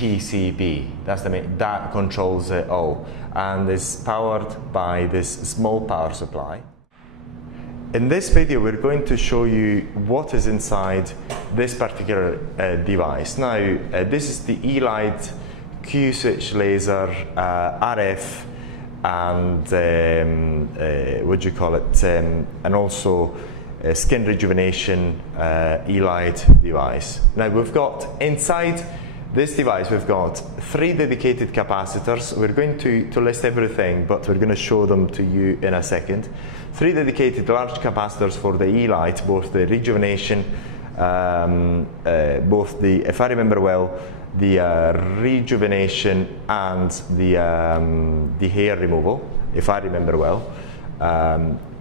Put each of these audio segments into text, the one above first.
PCB. That controls it all, and is powered by this small power supply. In this video, we're going to show you what is inside this particular device. Now, this is the Elight Q-switch laser RF and what do you call it? And also skin rejuvenation Elight device. Now, we've got inside this device, we've got 3 dedicated capacitors. We're going to list everything, but we're going to show them to you in a second. 3 dedicated large capacitors for the Elight, both the rejuvenation, both the, if I remember well, the rejuvenation and the hair removal, if I remember well.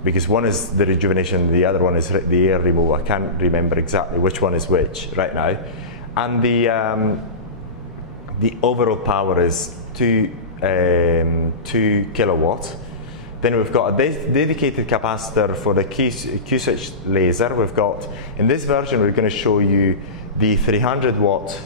Because one is the rejuvenation, the other one is the hair removal. I can't remember exactly which one is which right now. And the overall power is 2 kilowatts. Then we've got a dedicated capacitor for the Q-switch laser. We've got, in this version, we're going to show you the 300 watt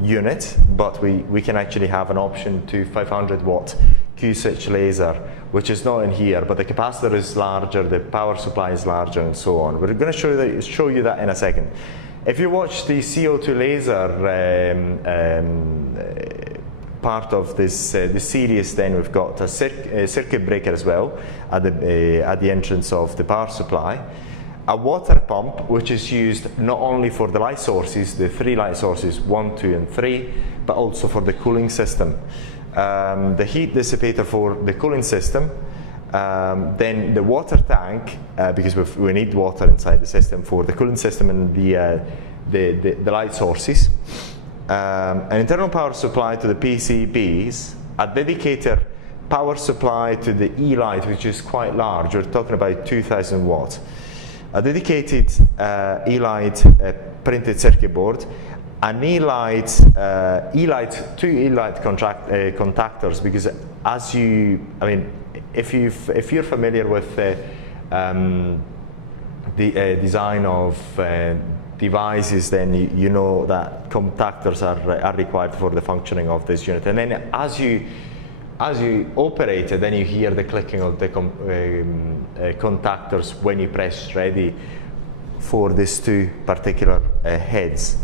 unit, but we can actually have an option to 500 watt Q-switch laser, which is not in here, but the capacitor is larger, the power supply is larger, and so on. We're going to show you that in a second. If you watch the CO2 laser part of this series, then we've got a circuit breaker as well at the entrance of the power supply. A water pump, which is used not only for the light sources, the 3 light sources, 1, 2, and 3, but also for the cooling system. The heat dissipator for the cooling system, then the water tank, because we need water inside the system for the cooling system and the light sources. An internal power supply to the PCBs, a dedicated power supply to the Elight, which is quite large. We're talking about 2,000 watts. A dedicated Elight printed circuit board, an Elight, 2 Elight contactors, because as you, I mean, if you're familiar with the design of devices, then you know that contactors are required for the functioning of this unit. And then as you operate it, then you hear the clicking of the contactors when you press ready for these 2 particular heads.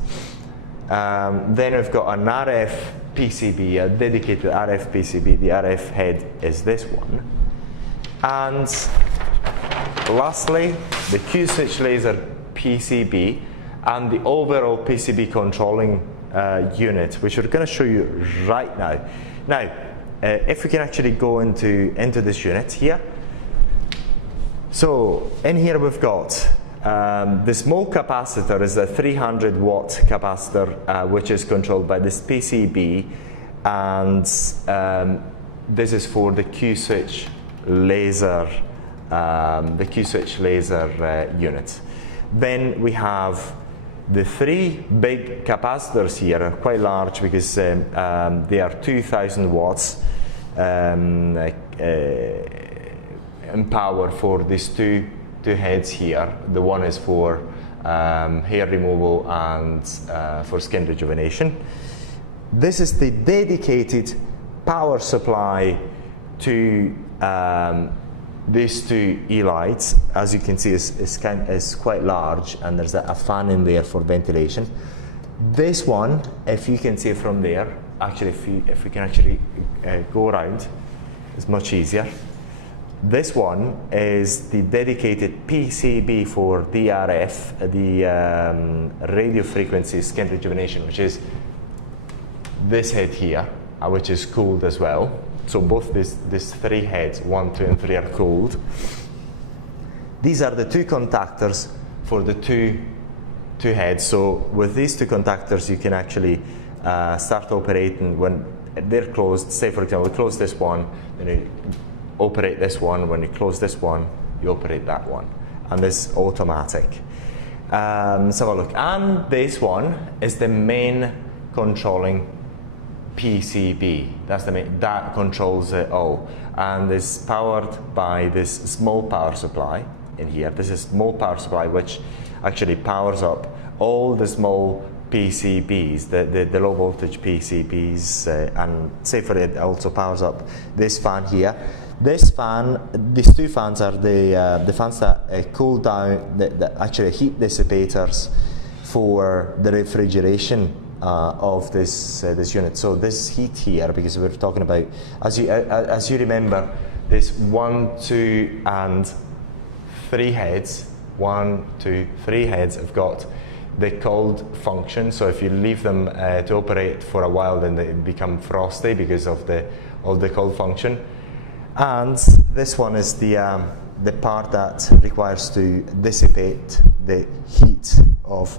Then we've got an RF PCB, a dedicated RF PCB. The RF head is this one. And lastly, the Q-switch laser PCB and the overall PCB controlling unit, which we're going to show you right now. Now, if we can actually go into this unit here. So in here we've got the small capacitor is a 300 watt capacitor, which is controlled by this PCB, and this is for the Q-switch laser, unit. Then we have the 3 big capacitors here, quite large because they are 2,000 watts in power for these two heads here. The one is for hair removal and for skin rejuvenation. This is the dedicated power supply to these 2 Elights. As you can see, is quite large, and there's a fan in there for ventilation. This one, if you can see from there, actually if we can actually go around, it's much easier. This one is the dedicated PCB for DRF, the radio frequency skin rejuvenation, which is this head here, which is cooled as well. So both these 3 heads, 1, 2, and 3 are cooled. These are the 2 contactors for the two heads. So with these 2 contactors, you can actually start operating when they're closed. Say for example, close this one, then you operate this one. When you close this one, you operate that one, and this automatic. So have a look. And this one is the main controlling PCB. That's the main, that controls it all, and is powered by this small power supply in here. This is small power supply which actually powers up all the small PCBs, the low voltage PCBs, and say for it also powers up this fan here. This fan, these two fans are the fans that cool down, that actually heat dissipators for the refrigeration of this unit. So this heat here, because we're talking about, as you remember, this 1, 2, and 3 heads. 1, 2, 3 heads have got the cold function. So if you leave them to operate for a while, then they become frosty because of the cold function. And this one is the part that requires to dissipate the heat of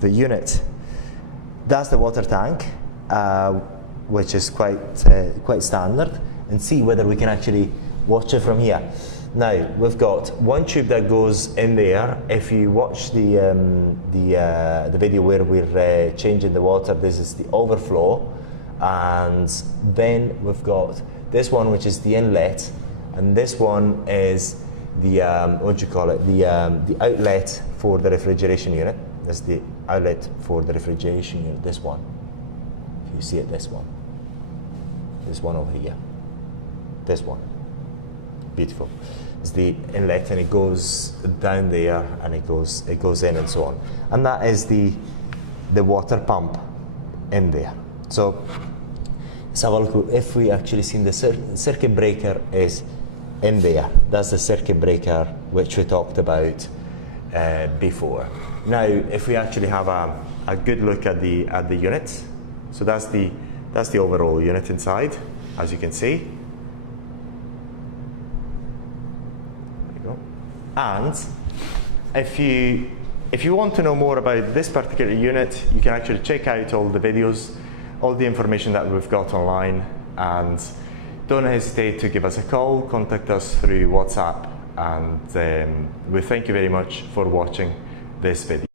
the unit. That's the water tank, which is quite standard, and see whether we can actually watch it from here. Now we've got one tube that goes in there. If you watch the video where we're changing the water, this is the overflow, and then we've got this one, which is the inlet, and this one is the what do you call it? The outlet for the refrigeration unit. That's the outlet for the refrigeration unit. This one, if you see it, this one over here, this one, beautiful. It's the inlet, and it goes down there, and it goes in, and so on. And that is the water pump in there. So let's have a look if we actually seen the circuit breaker is in there. That's the circuit breaker which we talked about before. Now, if we actually have a good look at the unit, so that's the overall unit inside, as you can see. There you go. And if you want to know more about this particular unit, you can actually check out all the videos, all the information that we've got online, and don't hesitate to give us a call, contact us through WhatsApp, and we thank you very much for watching this video.